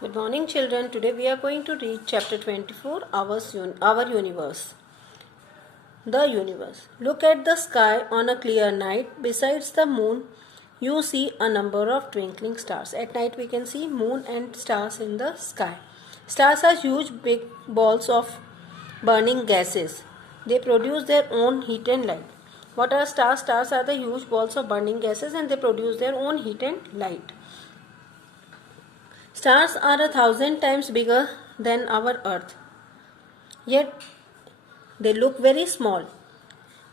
Good morning, children. Today we are going to read chapter 24, Our Universe. The Universe. Look at the sky on a clear night. Besides the moon, you see a number of twinkling stars. At night we can see moon and stars in the sky. Stars are huge big balls of burning gases. They produce their own heat and light. What are stars? Stars are the huge balls of burning gases and they produce their own heat and light. Stars are 1,000 times bigger than our Earth, yet they look very small.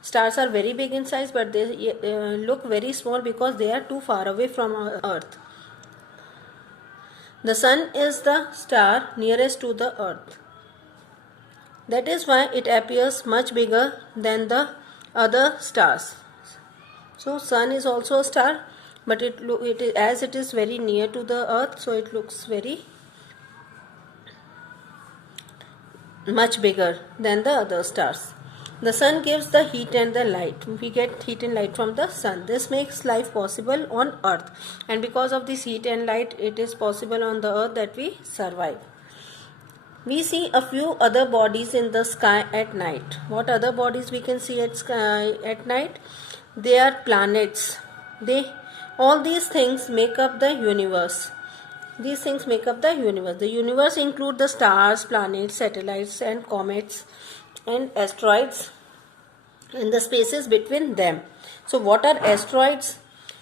Stars are very big in size, but they look very small because they are too far away from our Earth. The Sun is the star nearest to the Earth. That is why it appears much bigger than the other stars. So Sun is also a star, but as it is very near to the Earth, so it looks very much bigger than the other stars. The Sun gives the heat and the light. We get heat and light from the Sun. This makes life possible on Earth, and because of this heat and light, it is possible on the Earth that we survive. We see a few other bodies in the sky at night. What other bodies we can see at night? They are planets. All these things make up the universe. These things make up the universe. The universe includes the stars, planets, satellites and comets and asteroids and the spaces between them. So what are asteroids?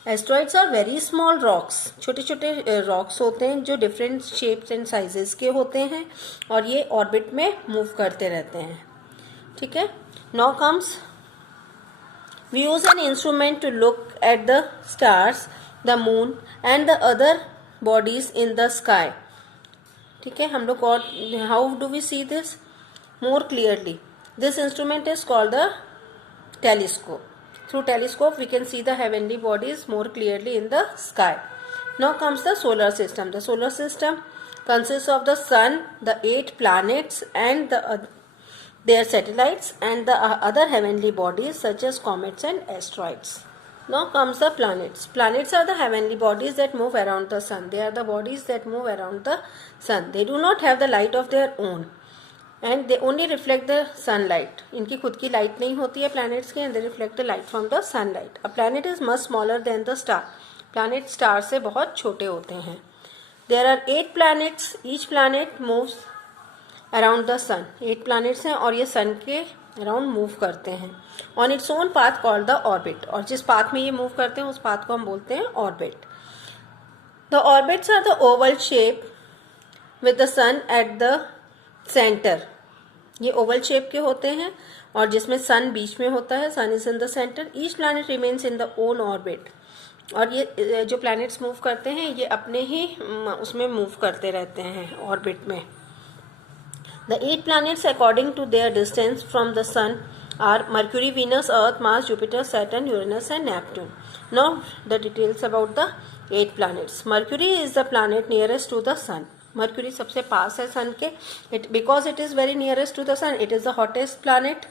Asteroids are very small rocks. छोटे छोटे rocks होते हैं जो different shapes and sizes के होते हैं और ये orbit में move करते रहते हैं. ठीक है? Now comes, we use an instrument to look at the stars, the moon and the other bodies in the sky. ठीक है, हम लोग और how do we see this more clearly? This instrument is called the telescope. Through telescope we can see the heavenly bodies more clearly in the sky. Now comes the solar system. The solar system consists of the sun, the 8 planets and their satellites and the other heavenly bodies such as comets and asteroids. Now comes the planets. Planets are the heavenly bodies that move around the sun. They are the bodies that move around the sun. They do not have the light of their own and they only reflect the sunlight. इनकी खुद की light नहीं होती है planets के and they reflect the light from the sunlight. A planet is much smaller than the star. Planet star से बहुत छोटे होते हैं. There are 8 planets. Each planet moves around the sun. 8 planets हैं और ये sun के अराउंड मूव करते हैं on its own path called the orbit. और जिस पाथ में ये मूव करते हैं उस पाथ को हम बोलते हैं orbit. The orbits are the oval shape with the sun at the centre. ये ओवल शेप के होते हैं और जिसमें सन बीच में होता है. Sun is in the centre. Each planet remains in the own orbit. और ये जो प्लैनेट्स मूव करते हैं ये अपने ही उसमें मूव करते रहते हैं ऑर्बिट में. The 8 planets according to their distance from the sun are Mercury, Venus, Earth, Mars, Jupiter, Saturn, Uranus and Neptune. Now the details about the 8 planets. Mercury is the planet nearest to the sun. Mercury सबसे पास है sun के. Because it is very nearest to the sun, it is the hottest planet.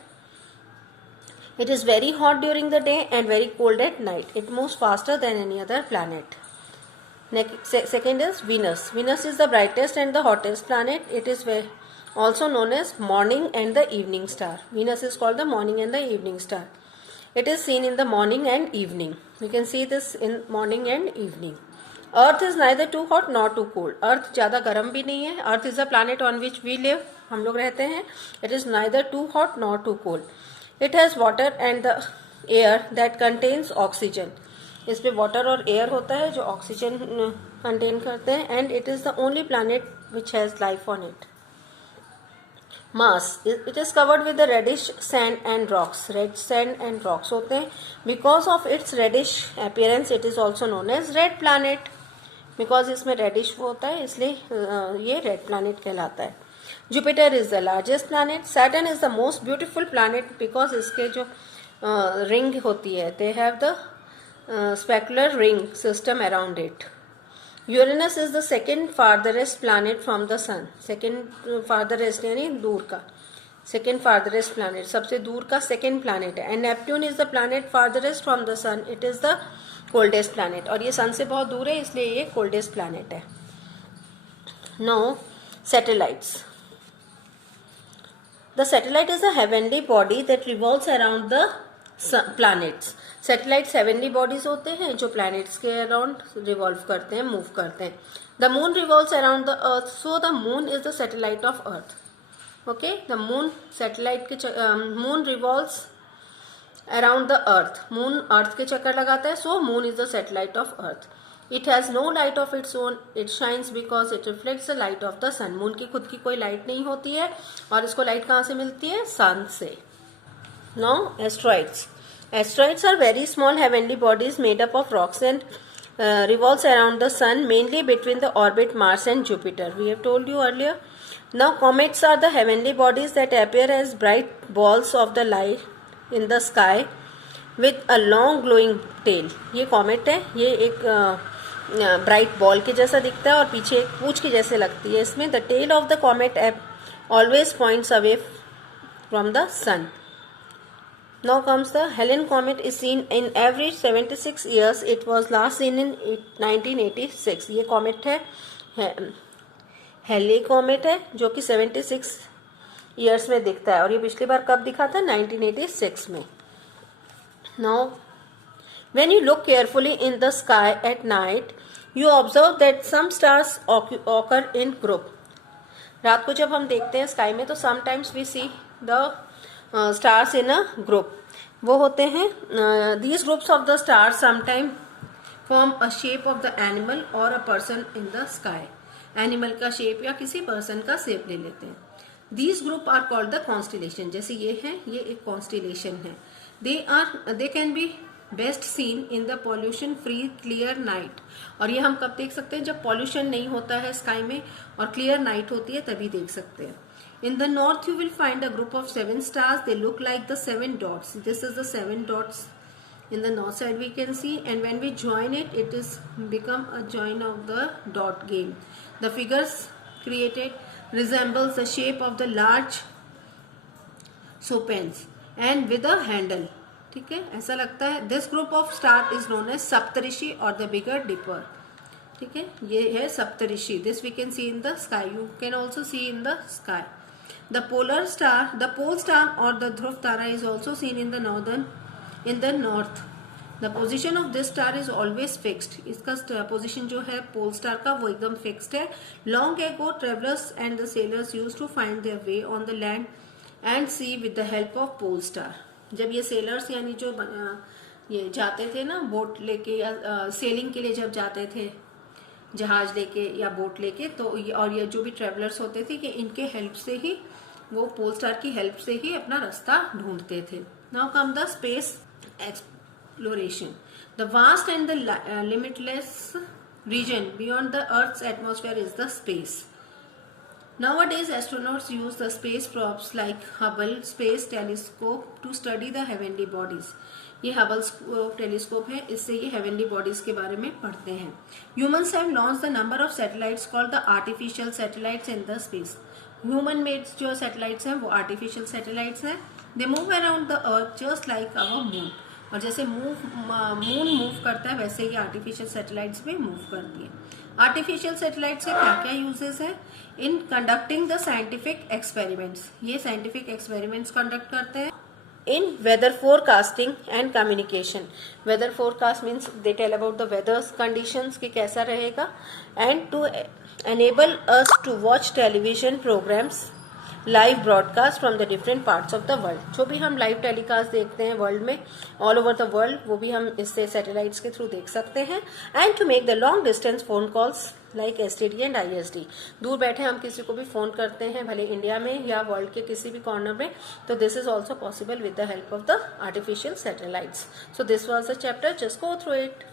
It is very hot during the day and very cold at night. It moves faster than any other planet. Next, second is Venus. Venus is the brightest and the hottest planet. It is also known as morning and the evening star. Venus is called the morning and the evening star. It is seen in the morning and evening. We can see this in morning and evening. Earth is neither too hot nor too cold. Earth ज़्यादा गर्म भी नहीं है. Earth is the planet on which we live. हम लोग रहते हैं. It is neither too hot nor too cold. It has water and the air that contains oxygen. इस पे water और air होता है जो oxygen contain करते हैं and it is the only planet which has life on it. Mars. It is covered with the reddish sand and rocks. Red sand and rocks होते हैं. Because of its reddish appearance, it is also known as red planet. Because इसमें reddish होता है इसलिए ये red planet कहलाता है. Jupiter is the largest planet. Saturn is the most beautiful planet because इसके जो ring होती है, they have the specular ring system around it. Uranus is the second farthest planet from the sun. Second farthest यानी दूर का. Second farthest planet सबसे दूर का second planet है. And Neptune is the planet farthest from the sun. It is the coldest planet. और ये sun से बहुत दूर है इसलिए ये coldest planet है. Now, satellites. The satellite is a heavenly body that revolves around the planets. Satellites heavenly bodies होते हैं जो planets के around revolve करते हैं, move करते हैं. The moon revolves around the earth, so the moon is the satellite of earth. Okay, the moon satellite के moon revolves around the earth. Moon earth के चक्कर लगाता है, so moon is the satellite of earth. It has no light of its own. It shines because it reflects the light of the sun. Moon की खुद की कोई light नहीं होती है और इसको लाइट कहाँ से मिलती है? सन से. Now, asteroids. Asteroids are very small heavenly bodies made up of rocks and revolves around the sun, mainly between the orbit Mars and Jupiter. We have told you earlier. Now, comets are the heavenly bodies that appear as bright balls of the light in the sky with a long glowing tail. ये comet है, ये एक bright ball के जैसा दिखता है और पीछे एक पूंछ के जैसे लगती है. इसमें the tail of the comet always points away from the sun. Now comes the Halley comet is seen in every 76 years. It was last seen in 1986. ये कॉमेट है, हेले कॉमेट है, जो कि 76 years में दिखता है और ये पिछली बार कब दिखा था? 1986 में. Now when you look carefully in the sky at night, you observe that some stars occur in group. रात को जब हम देखते हैं स्काई में तो sometimes we see the stars in a group. वो होते हैं these groups of the stars sometimes form a shape of the animal or a person in the sky. Animal का shape या किसी person का shape ले लेते हैं. These group are called the constellation. जैसे ये है, ये एक constellation है. They can be best scene in the pollution free clear night. और ये हम कब देख सकते हैं? जब पॉल्यूशन नहीं होता है स्काई में और क्लियर नाइट होती है, तभी देख सकते हैं. In the north you will find a group of 7 stars. They look like the 7 dots. This is the 7 dots in the north side we can see. And when we join it, it is become a join of the dot game. The figures created resembles the shape of the large saucepan and with a handle. ठीक है, ऐसा लगता है. This group of star is known as Saptarishi और the bigger dipper. ठीक है, ये है Saptarishi. This we can see in the sky. You can also see in the sky. The polar star, the pole star और the Dhruv tara is also seen in the north. The position of this star is always fixed. इसका position जो है pole star का वो एकदम fixed है. Long ago travellers and the sailors use to find their way on the land and sea with the help of pole star. जब ये sellers यानी जो ये जाते थे ना बोट लेके या सेलिंग के लिए जब जाते थे जहाज लेके या बोट लेके, तो और ये जो भी ट्रेवलर्स होते थे कि इनके हेल्प से ही, वो पोल स्टार की हेल्प से ही अपना रास्ता ढूंढते थे. Now come the space exploration. The vast and the limitless region beyond the earth's atmosphere is the space. Nowadays, astronauts use the space probes like Hubble Space Telescope to study the heavenly bodies. ये Hubble telescope है, इससे ये heavenly bodies के बारे में पढ़ते हैं. Humans have launched the number of satellites called the artificial satellites in the space. Human made जो satellites हैं वो artificial satellites हैं. They move around the earth just like our moon. और जैसे मून मूव करता है वैसे ये आर्टिफिशियल सैटेलाइट्स भी मूव करती है. आर्टिफिशियल सैटेलाइट से क्या क्या यूजेस है? In conducting the scientific experiments. ये साइंटिफिक एक्सपेरिमेंट्स कंडक्ट करते हैं. In weather forecasting and communication. Weather forecast means they tell about the weather conditions कि कैसा रहेगा. And to enable us to watch television programmes live broadcast from the different parts of the world. जो भी हम live telecast देखते हैं world में, all over the world, वो भी हम इससे सैटेलाइट्स के थ्रू देख सकते हैं. And to make the long distance phone calls like STD and ISD. दूर बैठे हम किसी को भी फोन करते हैं, भले इंडिया में या वर्ल्ड के किसी भी कॉर्नर में, तो this is also possible with the help of the artificial satellites. So this was the chapter, just go through it.